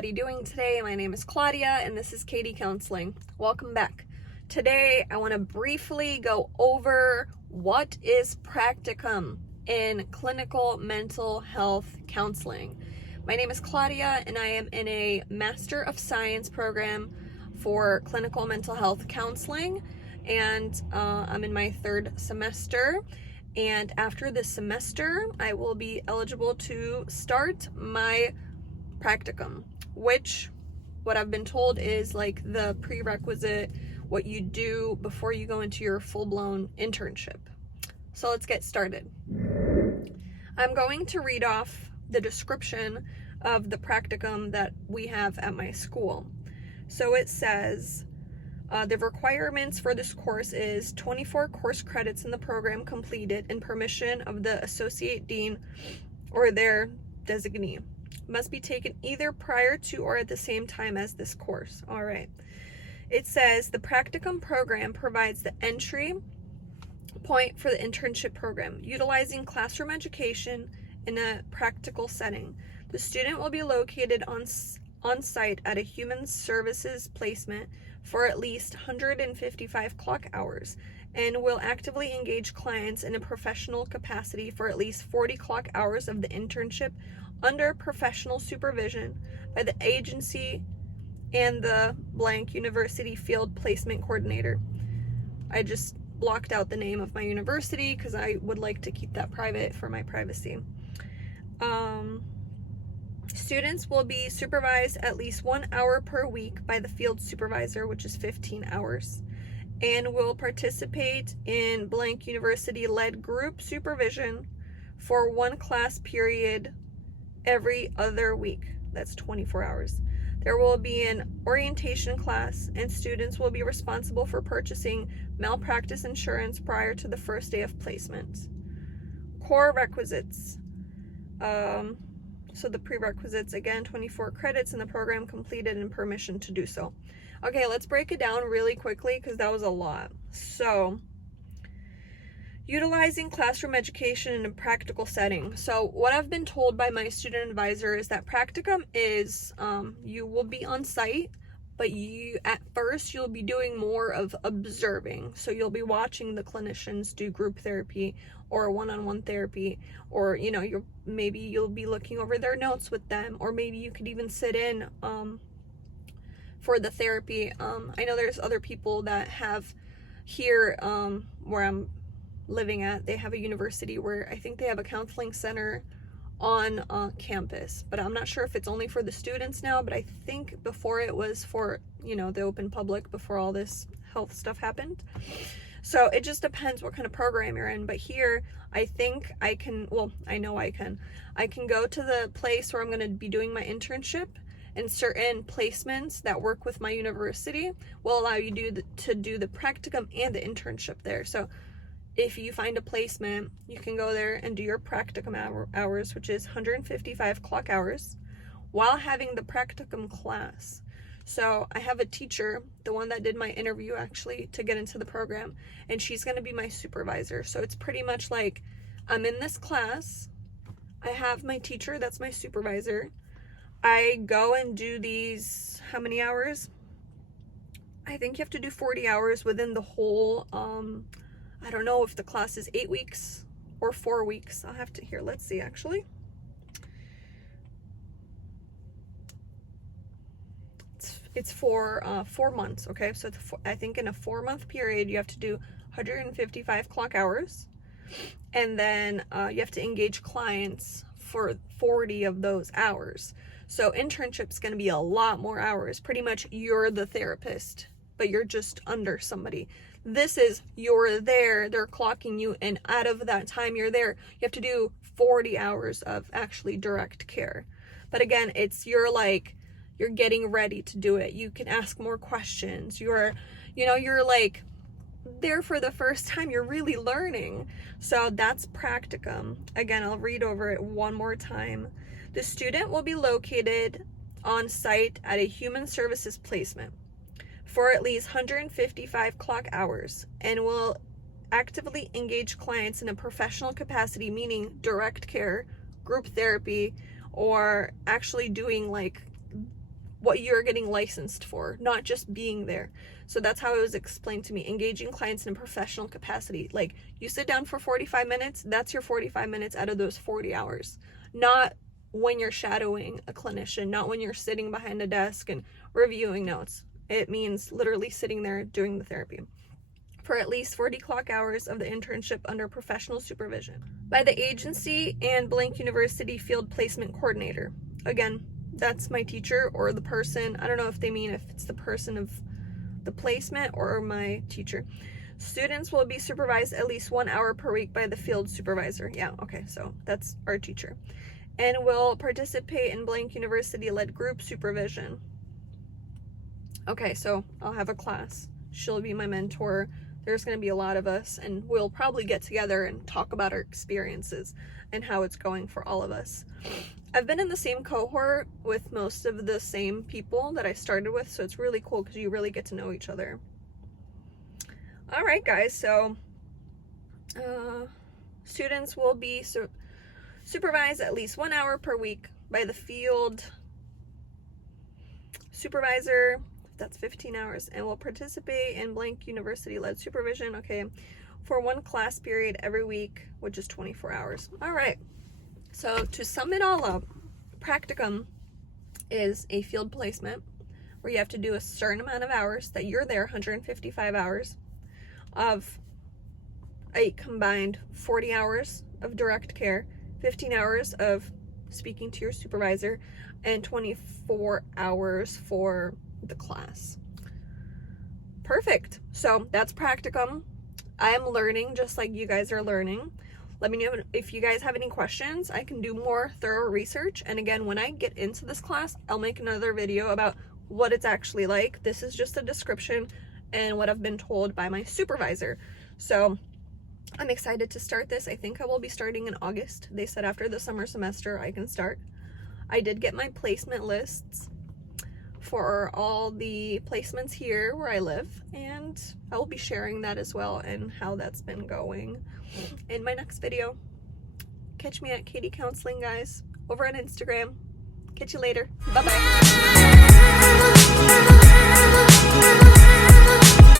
everybody doing today? My name is Claudia and this is Katie Counseling. Welcome back. Today I want to briefly go over what is practicum in clinical mental health counseling. My name is Claudia and I am in a Master of Science program for clinical mental health counseling, and I'm in my third semester. And after this semester, I will be eligible to start my practicum, which what I've been told is like the prerequisite, what you do before you go into your full-blown internship. So let's get started. I'm going to read off the description of the practicum that we have at my school. So it says, the requirements for this course is 24 course credits in the program completed and permission of the associate dean or their designee. Must be taken either prior to or at the same time as this course. All right. It says the practicum program provides the entry point for the internship program, utilizing classroom education in a practical setting. The student will be located on site at a human services placement for at least 155 clock hours and will actively engage clients in a professional capacity for at least 40 clock hours of the internship under professional supervision by the agency and the blank university field placement coordinator. I just blocked out the name of my university because I would like to keep that private for my privacy. Students will be supervised at least 1 hour per week by the field supervisor, which is 15 hours, and will participate in blank university-led group supervision for one class period every other week. That's 24 hours. There will be an orientation class, and students will be responsible for purchasing malpractice insurance prior to the first day of placement. Core requisites. So the prerequisites, again, 24 credits in the program completed and permission to do so. Okay, let's break it down really quickly because that was a lot. So, utilizing classroom education in a practical setting. So what I've been told by my student advisor is that practicum is you will be on site, but at first you'll be doing more of observing. So you'll be watching the clinicians do group therapy or one-on-one therapy, or maybe you'll be looking over their notes with them, or maybe you could even sit in for the therapy. I know there's other people that have here where I'm living at, they have a university where I think they have a counseling center on campus, but I'm not sure if it's only for the students now, but I think before it was for the open public before all this health stuff happened. So it just depends what kind of program you're in. But here I think I can, well, I know I can go to the place where I'm going to be doing my internship, and certain placements that work with my university will allow you to do the practicum and the internship there. So if you find a placement, you can go there and do your practicum hours, which is 155 clock hours, while having the practicum class. So I have a teacher, the one that did my interview actually to get into the program, and she's going to be my supervisor. So it's pretty much like I'm in this class, I have my teacher, that's my supervisor. I go and do these, how many hours? I think you have to do 40 hours within the whole, I don't know if the class is 8 weeks or 4 weeks. I'll have to, here, let's see actually. It's for 4 months, okay? So I think in a 4-month period, you have to do 155 clock hours. And then you have to engage clients for 40 of those hours. So internship's gonna be a lot more hours. Pretty much you're the therapist, but you're just under somebody. This is you're there, they're clocking you, and out of that time you're there, you have to do 40 hours of actually direct care. But again, it's you're getting ready to do it. You can ask more questions. You're like there for the first time. You're really learning. So that's practicum. Again, I'll read over it one more time. The student will be located on site at a human services placement for at least 155 clock hours and will actively engage clients in a professional capacity, meaning direct care, group therapy, or actually doing like what you're getting licensed for, not just being there. So that's how it was explained to me. Engaging clients in a professional capacity. Like, you sit down for 45 minutes, that's your 45 minutes out of those 40 hours. Not when you're shadowing a clinician, not when you're sitting behind a desk and reviewing notes. It means literally sitting there doing the therapy for at least 40 clock hours of the internship under professional supervision by the agency and blank university field placement coordinator. Again, that's my teacher or the person. I don't know if they mean if it's the person of the placement or my teacher. Students will be supervised at least 1 hour per week by the field supervisor. Yeah, okay, so that's our teacher. And will participate in blank university-led group supervision. Okay, so I'll have a class. She'll be my mentor. There's going to be a lot of us, and we'll probably get together and talk about our experiences and how it's going for all of us. I've been in the same cohort with most of the same people that I started with, so it's really cool because you really get to know each other. All right, guys, so students will be supervised at least 1 hour per week by the field supervisor. That's 15 hours, and will participate in blank university-led supervision, okay, for 1 class period every week, which is 24 hours. All right. So to sum it all up, practicum is a field placement where you have to do a certain amount of hours that you're there, 155 hours of a combined 40 hours of direct care, 15 hours of speaking to your supervisor, and 24 hours for the class. Perfect. So that's practicum. I am learning just like you guys are learning. Let me know if you guys have any questions. I can do more thorough research. And again, when I get into this class, I'll make another video about what it's actually like. This is just a description and what I've been told by my supervisor. So I'm excited to start this. I think I will be starting in August. They said after the summer semester I can start. I did get my placement lists for all the placements here where I live, and I will be sharing that as well and how that's been going in my next video. Catch me at Katie Counseling, guys, over on Instagram. Catch you later. Bye-bye.